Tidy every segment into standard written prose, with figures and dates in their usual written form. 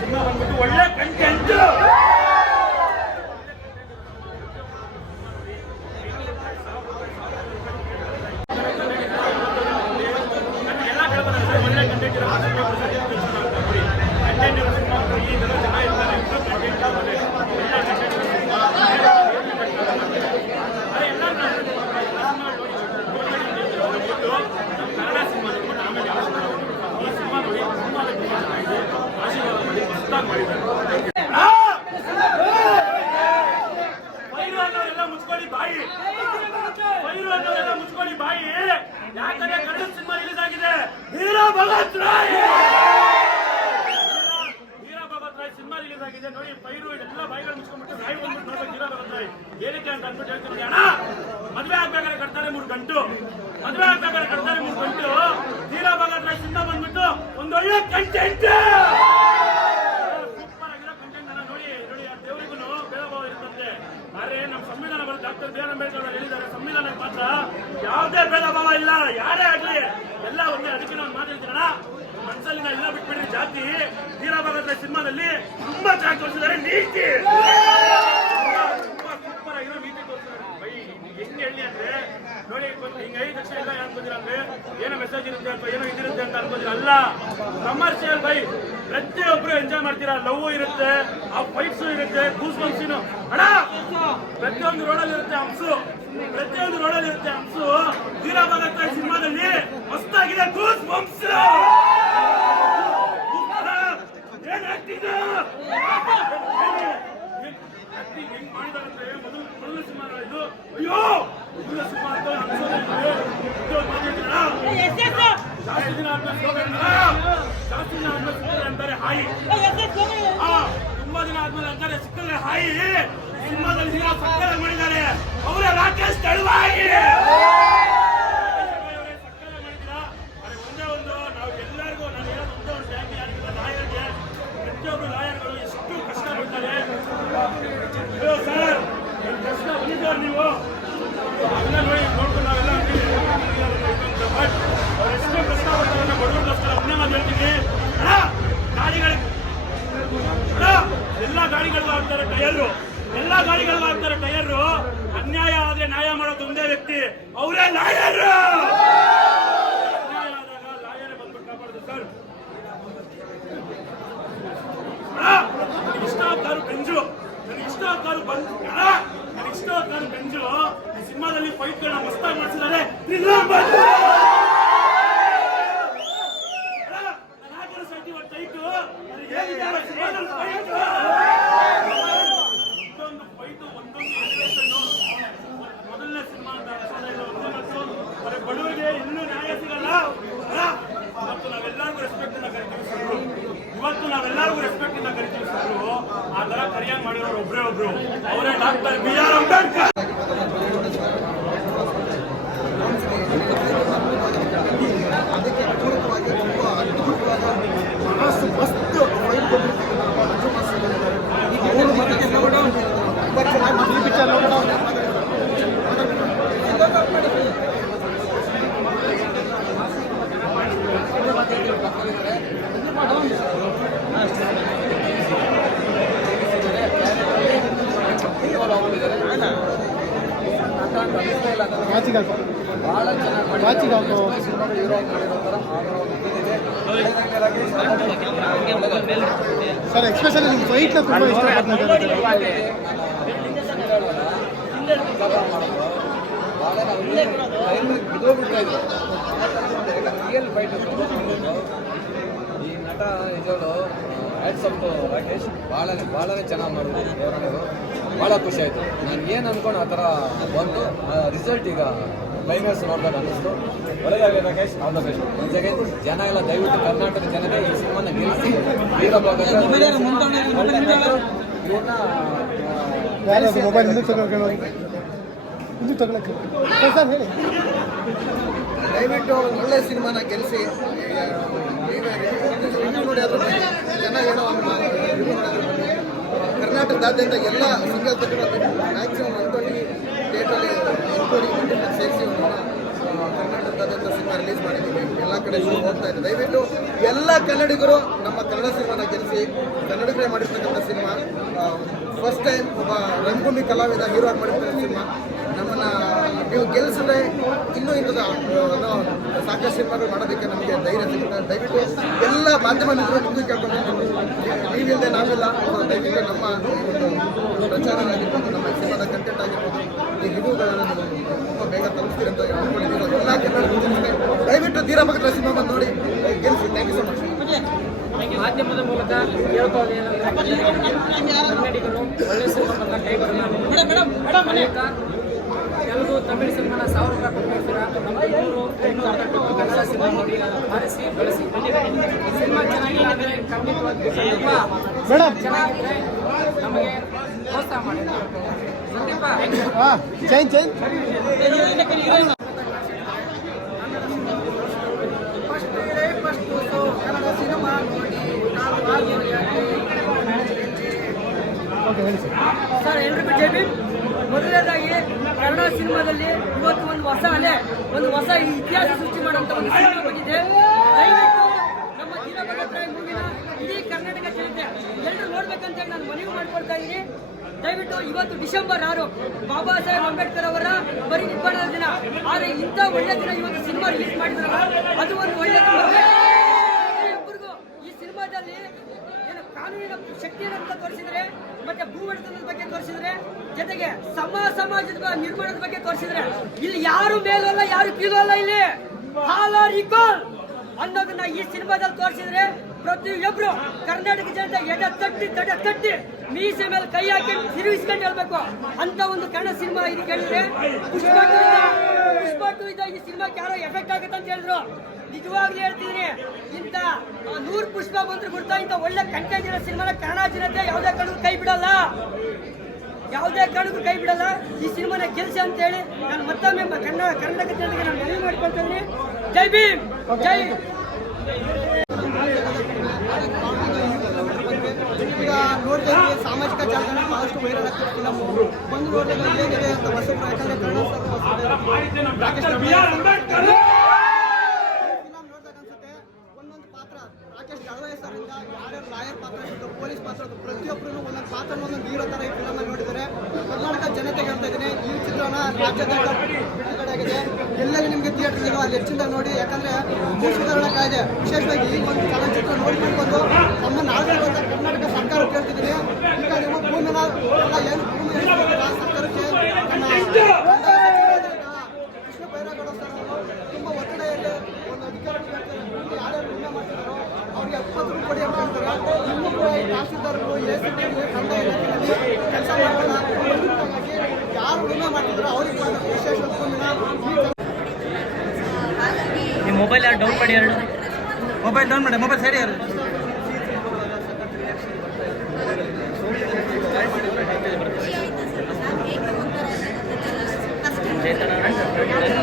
Cinema ಬಂದ್ಬಿಟ್ಟು ಒಳ್ಳೆ content. ಮುಚ್ಕೊಳ್ಳಿ ಬಾಯಿ. ಯಾಕಂದ್ರೆ ಕನ್ನಡ ಸಿನಿಮಾ ರಿಲೀಸ್ ಆಗಿದೆ. ವೀರ ಭಗತ್ ರಾಯ್ ಸಿನಿಮಾ ರಿಲೀಸ್ ಆಗಿದೆ ನೋಡಿ. ಪೈರು ಎಲ್ಲ ಬಾಯಿಗಳು ಮುಚ್ಕೊಂಡ್ಬಿಟ್ಟು ರಾಯ್ ಬಂದ್ಬಿಟ್ಟು ನೋಡ್ಬೇಕು ವೀರ ಭಗತ್ ರಾಯ್ ಏನಕ್ಕೆ ಅಂತ ಅಂದ್ಬಿಟ್ಟು ಹೇಳ್ತಿದ್ದೆ. ಅಣ್ಣ ಮದುವೆ ಆಗ್ಬೇಕಾದ್ರೆ ಕಟ್ತಾರೆ 3 ಗಂಟು, ಮದುವೆ ಆಗ್ಬೇಕಾದ್ರೆ ಕಟ್ತಾರೆ 3 ಗಂಟು. ವೀರ ಭಗತ್ ರಾಯ್ ಸಿನಿಮಾ ಬಂದ್ಬಿಟ್ಟು ಒಂದೊಳ್ಳೆ ಕಂಟೆಂಟ್, ಸೂಪರ್ ಆಗಿರೋ ಕಂಟೆಂಟ್ ಅನ್ನ ನೋಡಿ. ನೋಡಿ ಆ ದೇವರಿಗೂ ಭೇದ ಭಾವ ಇರುತ್ತಂತೆ. ಆದ್ರೆ ನಮ್ಮ ಸಂವಿಧಾನ ಬರುತ್ತೆ, ಡಾಕ್ಟರ್ ಬಿ ಆರ್ ಅಂಬೇಡ್ಕರ್ ಅವರು ಹೇಳಿದ್ದಾರೆ, ಸಂವಿಧಾನಕ್ಕೆ ಮಾತ್ರ ಯಾವುದೇ ಭೇದ ಭಾವ ಇಲ್ಲ, ಯಾರೇ ಆಗ್ಲಿ ಎಲ್ಲ ಒಂದೇ. ಅದಕ್ಕೆ ನಾನು ಮಾತಾಡ್ತೀನಣ್ಣ, ಮನಸ್ಸಲ್ಲಿನ ಎಲ್ಲ ಬಿಟ್ಬಿಡ್ರಿ ಜಾತಿ. ವೀರ ಭಗತ್ ರಾಯ್ ಸಿನಿಮಾದಲ್ಲಿ ತುಂಬಾ ಚೆನ್ನಾಗಿ ತೋರಿಸಿದ್ದಾರೆ, ನೀತಿ ತುಂಬಾ ಸೂಪರ್ ಆಗಿರೋ ನೀತಿ ತೋರಿಸಿದ್ದಾರೆ. ಬೈ ಹೆಂಗ್ ಹೇಳಿ ಅಂದ್ರೆ ನೋಡಿ, ಹಿಂಗ 5 ಲಕ್ಷ ಇಲ್ಲ ಅನ್ಕೋದಿರ ಅಂದ್ರೆ ಏನೋ ಮೆಸೇಜ್ ಇರುತ್ತೆ ಅಥವಾ ಏನೋ ಇದಿರುತ್ತೆ ಅಂತ ಅನ್ಕೋದಿರ. ಅಲ್ಲ, ಕಮರ್ಷಿಯಲ್ ಬೈ ಪ್ರತಿಯೊಬ್ರು ಎಂಜಾಯ್ ಮಾಡ್ತೀರಾ. ಲವ್ ಇರುತ್ತೆ, ಆ ಫೈಟ್ಸ್ ಇರುತ್ತೆ, ಗೂಸ್ ಬಂಪ್ಸಿನು ಅಣ್ಣ ಪ್ರತಿಯೊಂದು ರೋಡಲ್ಲಿ ಇರುತ್ತೆ ಹಂಸು, ಪ್ರತಿಯೊಂದು ರೋಡಲ್ಲಿ ಇರುತ್ತೆ ಹಂಸು. ವೀರ ಭಗತ್ ರಾಯ್ ಸಿನಿಮಾದಲ್ಲಿ ಮಸ್ತಾಗಿದೆ ಗೂಸ್ ಬಂಪ್ಸ್. ಏನ್ ಆಕ್ಟಿಂಗ್ ಹೆಂಗ್ ಮಾಡಿದಾರಂದ್ರೆ ಮೊದಲ ಸಿನಿಮಾ ಇದು. ಅಯ್ಯೋ ಮೊದಲ ಸಿನಿಮಾ ಅಂತ ಜಾಸ್ತಿ ದಿನ ಆದ್ಮೇಲೆ ಅಂತಾರೆ ಹಾಯಿ, ತುಂಬಾ ದಿನ ಆದ್ಮೇಲೆ ಅಂತಾರೆ ಸಿಕ್ಕಂದ್ರೆ ಹಾಯಿ. ಸಿನಿಮಾದಲ್ಲಿ ಸಕ್ಕರೆ ಮಾಡಿದ್ದಾರೆ ಅವರೇ, ರಾಕೇಶ್ ತಳವಾಯಿ ಸಕ್ಕರೆ ಮಾಡಿದ್ದೀರಾ. ಅದೇ ಒಂದೇ ಒಂದು ನಾವು ಎಲ್ಲರಿಗೂ ನಾನು ಹೇಳೋದು ಒಂದೇ ಒಂದು ಟ್ಯಾಂಕ್ ಯಾರಿಗಿಲ್ಲ, ಲಾಯರ್ಗೆ. ಪ್ರತಿಯೊಬ್ಬರು ಲಾಯರ್ಗಳು ಎಷ್ಟು ಕಷ್ಟ ಪಡ್ತಾರೆ. ಸರ್ ಕಷ್ಟ ಬಂದಿದ್ದಾರೆ ನೀವು ಎಲ್ಲ ನೋಡಿ, ನೋಡ್ಕೊಂಡು ನಾವೆಲ್ಲ ಬಟ್ ಅವ್ರು ಎಷ್ಟೇ ಕಷ್ಟ ಪಡ್ತಾರೆ ಬಡವರಿಗೋಸ್ಕರ. ಒನ್ನೇ ಮಾತು ಹೇಳ್ತೀನಿ, ಗಾಡಿಗಳಿಗೆ ಎಲ್ಲ ಗಾಡಿಗಳಿಗೂ ಹಾಕ್ತಾರೆ ಟೈರು, ಎಲ್ಲ ಗಾಡಿಗಳಿಗೂ ಹಾಕ್ತಾರೆ ಟೈರು. ಅನ್ಯಾಯ ಆದ್ರೆ ನ್ಯಾಯ ಮಾಡೋದು ಒಂದೇ ವ್ಯಕ್ತಿ, ಅವರೇ ಲಾಯರ್. ಅನ್ಯಾಯ ಆದಾಗ ಲಾಯರೇ ಬಂದ್ಬಿಟ್ಟು ಕಾಪಾಡುದು. ಸರ್ ನನಗೆ ಇಷ್ಟ ಕಾರು ಬೆಂಜು, ನನಗೆ ಇಷ್ಟ ಕಾರು ಬಂದು ನನಗೆ ಇಷ್ಟ ಕಾರು ಬೆಂಜು. ಈ ಸಿನಿಮಾದಲ್ಲಿ ಫೈಟ್ಗಳನ್ನ ಮಸ್ತಾಗಿ ಮಾಡಿಸಿದ್ದಾರೆ. ಮೊದಲನೇ ಸಿನಿಮಾ ಬಡವರಿಗೆ ಇನ್ನೂ ನ್ಯಾಯ ಸಿಗಲ್ಲ. ಇವತ್ತು ನಾವೆಲ್ಲರಿಗೂ ರೆಸ್ಪೆಕ್ಟ್ ಇಂದ ಕರಿತೀವಿ ಸರ್, ಇವತ್ತು ನಾವೆಲ್ಲರಿಗೂ ರೆಸ್ಪೆಕ್ಟ್ ಇಂದ ಕರಿತೀವಿ ಸರ್. ಆ ತರ ಕರಿಯಾಗಿ ಮಾಡಿರೋರು ಒಬ್ಬರೇ ಒಬ್ರು, ಅವರೇ doctor B R Ambedkar. Sir especially ನಿಮ್ಮ ಫೈಟ್ನ ತುಂಬ ಇಷ್ಟಪಡ್ತಾರೆ. ರಿಯಲ್ ಫೈಟ್ ಈ ನಟ ನಿಜವಾಗ್ಲು ಹ್ಯಾಟ್ಸ್ ಆಫ್ ರಾಕೇಶ್. ಭಾಳನೇ ಚೆನ್ನಾಗಿ ಮಾಡಿದ್ರು ದೇವರಣ್ಣರು. ಭಾಳ ಖುಷಿ ಆಯಿತು. ನಾನು ಏನು ಅಂದ್ಕೊಂಡು ಆ ಥರ ಬಂದು ರಿಸಲ್ಟ್ ಈಗ ಕ್ಲೈಮ್ಯಾಕ್ಸ್ ನೋಡಿದಾಗ ಅನ್ನಿಸ್ತು. ಒಳ್ಳೆದಾಗಲಿ Rakesh, all the best. Once again ಜನ ಎಲ್ಲ ದಯವಿಟ್ಟು ಕರ್ನಾಟಕ ಜನತೆ ಈ ಸಿನಿಮಾನ ಗೆಲ್ಲಿಸಿ ವೀರ ಭಗತ್ ಇವ್ರನ್ನ ಮೊಬೈಲ್ ಮುಂದೆ ತಗೊಳಕ್ಕೆ ಸರ್ ಹೇಳಿ. ದಯವಿಟ್ಟು ಒಳ್ಳೆ ಸಿನಿಮಾನ ಗೆಲ್ಲಿಸಿ ನೋಡಿ. ಅದ್ರ ಜನ ಏನೋ ಕರ್ನಾಟಕದಾದ್ಯಂತ ಎಲ್ಲ ಸಿಂಗಲ್ ಮ್ಯಾಕ್ಸಿಮಮ್ 120 ಥಿಯೇಟ್ರಲ್ಲಿ ಸೇರಿಸಿ ಕರ್ನಾಟಕದಾದ್ಯಂತ ಸಿನಿಮಾ ರಿಲೀಸ್ ರಿಲೀಸ್ ಮಾಡಿದ್ದೀವಿ, ಎಲ್ಲ ಕಡೆ ಶೋ ಹೋಗ್ತಾ ಇದೆ. ದಯವಿಟ್ಟು ಎಲ್ಲ ಕನ್ನಡಿಗರು ನಮ್ಮ ಕನ್ನಡ ಸಿನಿಮಾನ ಗೆಲ್ಲಿಸಿ. ಕನ್ನಡಿಗರೇ ಮಾಡಿರ್ತಕ್ಕಂಥ ಸಿನಿಮಾ, ಫಸ್ಟ್ ಟೈಮ್ ಒಬ್ಬ ರಂಗಭೂಮಿ ಕಲಾವಿದ ಹೀರೋ ಆಗಿ ಮಾಡಿರ್ತಕ್ಕಂಥ ಸಿನಿಮಾ. ನಮ್ಮನ್ನು ನೀವು ಗೆಲ್ಲಿಸಿದ್ರೆ ಇನ್ನೂ ಇಂಥದ್ದು ಸಾಕಷ್ಟು ಸಿನಿಮಾಗಳು ಮಾಡೋದಕ್ಕೆ ನಮಗೆ ಧೈರ್ಯ ಸಿಗುತ್ತೆ. ದಯವಿಟ್ಟು ಎಲ್ಲ ಮಾಧ್ಯಮ ಮಿತ್ರರು ನಿಮಗೂ ಕೇಳ್ಕೊಂಡು, ನೀವಿಲ್ಲದೆ ನಾವೆಲ್ಲ ದಯವಿಟ್ಟು ನಮ್ಮ ಒಂದು ಪ್ರಚಾರ ಆಗಿರ್ಬೋದು, ನಮ್ಮ ಸಿನಿಮಾದ ಕಂಟೆಂಟ್ ಆಗಿರ್ಬೋದು, ಈ ರಿವ್ಯೂಗಳನ್ನು ತುಂಬ ಬೇಗ ತಲುಪಿಸ್ತೀರಿ ಅಂತ ಅಂದ್ಕೊಂಡಿದ್ದೀವಿ. ಎಲ್ಲ ಕನ್ನಡ ದಯವಿಟ್ಟು ಧೀರಭದ್ರ ಸಿನಿಮಾ ಬಂದು ನೋಡಿ ಗೆಲ್ಲಿಸಿ. Thank you so much. ಮಾಧ್ಯಮದ ಮೂಲಕ ಹೇಳ್ಕೊಳ್ಳೋದೇನೆಂದರೆ ಕನ್ನಡಿಗರು ಒಳ್ಳೆ ಸಿನಿಮಾವನ್ನು ಕೈ ಬಿಡಲ್ಲ. ತೆಲುಗು ತಮಿಳು ಸಿನಿಮಾನ 1000 ರೂಪಾಯಿ ಕೊಡ್ತೀರಾ, ನಮ್ಮ 200-500 ಕನ್ನಡ ಸಿನಿಮಾ ನೋಡಿ ಆರಿಸಿ ಬಳಸಿ. ಸಿನಿಮಾ ಚೆನ್ನಾಗಿದ್ದರೆ ಖಂಡಿತವಾಗಿ ಚೆನ್ನಾಗಿದ್ರೆ ನಮಗೆ ಪ್ರೋತ್ಸಾಹ ಮಾಡಿ. ಸಂದೀಪ ಚೇಂಜ್ ಕನ್ನಡ ಸಿನಿಮಾ ನೋಡಿ ಓಕೆ ಹೇಳಿ ಸರ್. ಎಲ್ರಿಗೂ ಜೈ ಭೀಮ್. ಮೊದಲನೇದಾಗಿ ಕನ್ನಡ ಸಿನಿಮಾದಲ್ಲಿ ಇವತ್ತು ಒಂದು ಹೊಸ ಅಲೆ, ಒಂದು ಹೊಸ ಇತಿಹಾಸ ಸೃಷ್ಟಿ ಮಾಡುವಂತ ಒಂದು ಸಿನಿಮಾ ಬಂದಿದೆ. ದಯವಿಟ್ಟು ನಮ್ಮ ದೀನಭದ್ರ ಮೂವಿನ ಇಡೀ ಕರ್ನಾಟಕ ಜನತೆ ಎಲ್ಲರೂ ನೋಡ್ಬೇಕಂತ ನಾನು ಮನವಿ ಮಾಡ್ಕೊಳ್ತಾ ಇದ್ದೀನಿ. ದಯವಿಟ್ಟು ಇವತ್ತು ಡಿಸೆಂಬರ್ 6 ಬಾಬಾ ಸಾಹೇಬ್ ಅಂಬೇಡ್ಕರ್ ಅವರ ಪರಿನಿಬ್ಬಾಣದ ದಿನ. ಆದರೆ ಇಂಥ ಒಳ್ಳೆ ದಿನ ಇವತ್ತು ಸಿನಿಮಾ ರಿಲೀಸ್ ಮಾಡಿದ್ರಲ್ಲ, ಅದು ಒಂದು ಒಳ್ಳೆ ಒಬ್ಬರಿಗೂ ಈ ಸಿನಿಮಾದಲ್ಲಿ ಏನು ಕಾನೂನಿನ ಶಕ್ತಿಯನ್ನು ತೋರಿಸಿದ್ರೆ, ಮತ್ತೆ ಭೂ ಒಡೆತನದ ಬಗ್ಗೆ ತೋರಿಸಿದ್ರೆ, ಜೊತೆಗೆ ಸಮಾಜದ ನಿರ್ಮಾಣದ ಬಗ್ಗೆ ತೋರಿಸಿದ್ರೆ, ಇಲ್ಲಿ ಯಾರು ಮೇಲಲ್ಲ ಯಾರು ಕೀಳಲ್ಲ, ಇಲ್ಲಿ ಆಲ್ ಆರ್ ಈಕ್ವಲ್ ಅನ್ನೋದನ್ನ ಈ ಸಿನಿಮಾದಲ್ಲಿ ತೋರಿಸಿದ್ರೆ ಪ್ರತಿಯೊಬ್ರು ಕರ್ನಾಟಕ ಜನತೆ ಎಡೆ ತಟ್ಟಿ ಮೀಸೆ ಮೇಲೆ ಕೈ ಹಾಕಿ ತಿರುಗಿಸ್ಕೊಂಡು ಹೇಳ್ಬೇಕು ಅಂತ ಒಂದು ಕನ್ನಡ ಸಿನಿಮಾ ಇದು ಕೇಳಿದ್ರೆ. ಪುಷ್ಪ 2 ಇದ್ದ ಈ ಸಿನಿಮಾಕ್ಕೆ ಯಾರೋ ಎಫೆಕ್ಟ್ ಆಗುತ್ತೆ ಅಂತ ಹೇಳಿದ್ರು. ನಿಜವಾಗ್ಲೂ ಹೇಳ್ತೀನಿ, ಇಂಥ 100 ಪುಷ್ಪ ಬಂದ್ರು ಗುಡ್ತಾ ಇಂಥ ಒಳ್ಳೆ ಕಂಟೆಂಟ್ ಇರೋ ಸಿನಿಮಾನ ಕನ್ನಡ ಜನತೆ ಯಾವುದೇ ಕಾರಣಕ್ಕೂ ಕೈ ಬಿಡಲ್ಲ, ಯಾವುದೇ ಕಾರಣಕ್ಕೂ ಕೈ ಬಿಡಲ್ಲ. ಈ ಸಿನಿಮಾನ ಗೆಲ್ಸಿ ಅಂತ ಹೇಳಿ ನಾನು ಮತ್ತೊಮ್ಮೆ ಕರ್ನಾಟಕ ಜನತೆಗೆ ನಾನು ಮನವಿ ಮಾಡ್ಕೊಳ್ತೀನಿ. ಜೈ ಭೀಮ್, ಜೈ. ಈಗ ನೋಡಿದ್ರೆ ಸಾಮಾಜಿಕ ಜಾಲತಾಣ ಬಹಳಷ್ಟು ವೈರಲ್ ಆಗ್ತಿದೆ ಫಿಲಮ್. ಬಂದು ನೋಡಿದಾಗ ಏನಿದೆ ಅಂತ ಹೊಸಬ್ರು, ಯಾಕಂದ್ರೆ ಕನ್ನಡ ಸರ್ ಫಿಲಮ್ ನೋಡಿದಾಗ ಅನ್ಸುತ್ತೆ ಒಂದೊಂದು ಪಾತ್ರ ರಾಕೇಶ್ ದಳವಾಯಿ ಸರ್ ಇಂದ ಯಾರ್ಯಾರು ಲಾಯರ್ ಪಾತ್ರ ಇದ್ದು, ಪೊಲೀಸ್ ಪಾತ್ರ ಇದ್ದು, ಪ್ರತಿಯೊಬ್ಬರು ಒಂದೊಂದು ಪಾತ್ರ ಒಂದೊಂದು ಹೀರೋ ಥರ ಈ ಫಿಲಮ್ ನೋಡಿದರೆ ಕರ್ನಾಟಕ ಜನತೆಗೆ ಹೇಳ್ತಾ ಇದ್ದೀನಿ, ಈ ಚಿತ್ರನ ರಾಜ್ಯಾದ್ಯಂತ ಬಿಡುಗಡೆ ಆಗಿದೆ. ಎಲ್ಲೆಲ್ಲಿ ನಿಮಗೆ ಥಿಯೇಟರ್ ಇದೆಯೋ ಅಲ್ಲಿ ಹೆಚ್ಚಿನ ನೋಡಿ, ಯಾಕಂದ್ರೆ ಭೂ ಸುಧಾರಣಾ ಕಾಯ್ದೆ ವಿಶೇಷವಾಗಿ ಈ ಒಂದು ಚಲನಚಿತ್ರ ನೋಡಿಕೊಂಡು ಬಂದು ನಮ್ಮನ್ನು ಆಳ್ತಿರುವಂಥ ಕರ್ನಾಟಕ ಸರ್ಕಾರ ಕೇಳ್ತಿದ್ದೀನಿ. ಈಗ ನೀವು ಭೂಮಿನ ಎಲ್ಲ ಏನು ಭೂಮಿ ಸರ್ಕಾರಕ್ಕೆ ನಮ್ಮ ಕೃಷ್ಣ ಬೈರೇಗೌಡ ಸರ್ ಅವರು ತುಂಬ ಒತ್ತಡ ಇದೆ. ಒಂದು ಅಧಿಕಾರಿಗಳು ಹೇಳ್ತಾರೆ, ಭೂಮಿ ಯಾರ್ಯಾರು ವಿಮೆ ಮಾಡ್ತಿದ್ದಾರೋ ಅವ್ರಿಗೆ 70 ರೂಪಾಯಿ ಕೊಡಿ ಅಂತ ಹೇಳ್ತಾರೆ. ಇನ್ನೂ ಕೂಡ ಈ ತಹಸೀಲ್ದಾರ್ಗಳು ACP ಕಂದಾಯ ಇಲಾಖೆಯಲ್ಲಿ ಕೆಲಸ ಮಾಡ್ತಾರೆ. ಹಾಗಾಗಿ ಯಾರು ವಿಮೆ ಮಾಡ್ತಿದ್ದಾರೋ ಅವ್ರಿಗೆ ಮಾಡಬೇಕು. ವಿಶೇಷ ಭೂಮಿನ ನಿಮ್ಮ ಮೊಬೈಲ್ ಯಾರು ಡೌನ್ ಮಾಡಿ, ಎರಡು ಮೊಬೈಲ್ ಡೌನ್ ಮಾಡಿ, ಮೊಬೈಲ್ ಸೈಡ್ ಯಾರು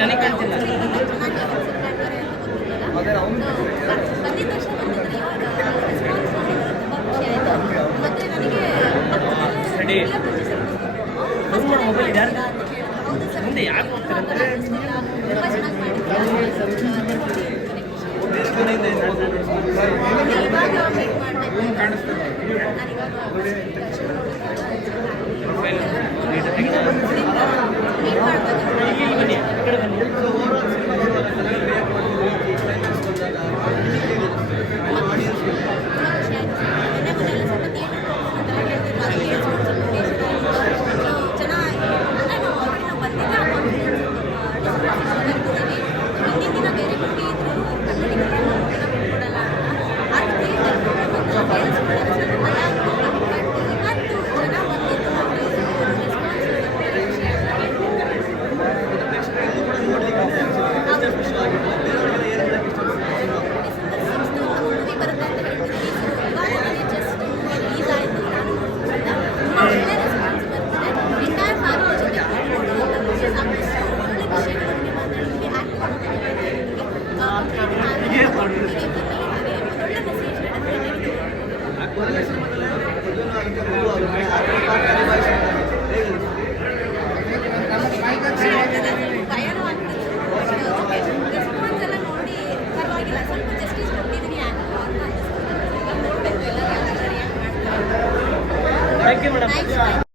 ನನಗೆ ಕಾಣ್ತಿಲ್ಲ. ರೆಡಿ ಮೊಬೈಲ್ ಯಾರು ಮುಂದೆ ಯಾರು ಹೋಗ್ತಾರೆ ಮೇಡಮ್.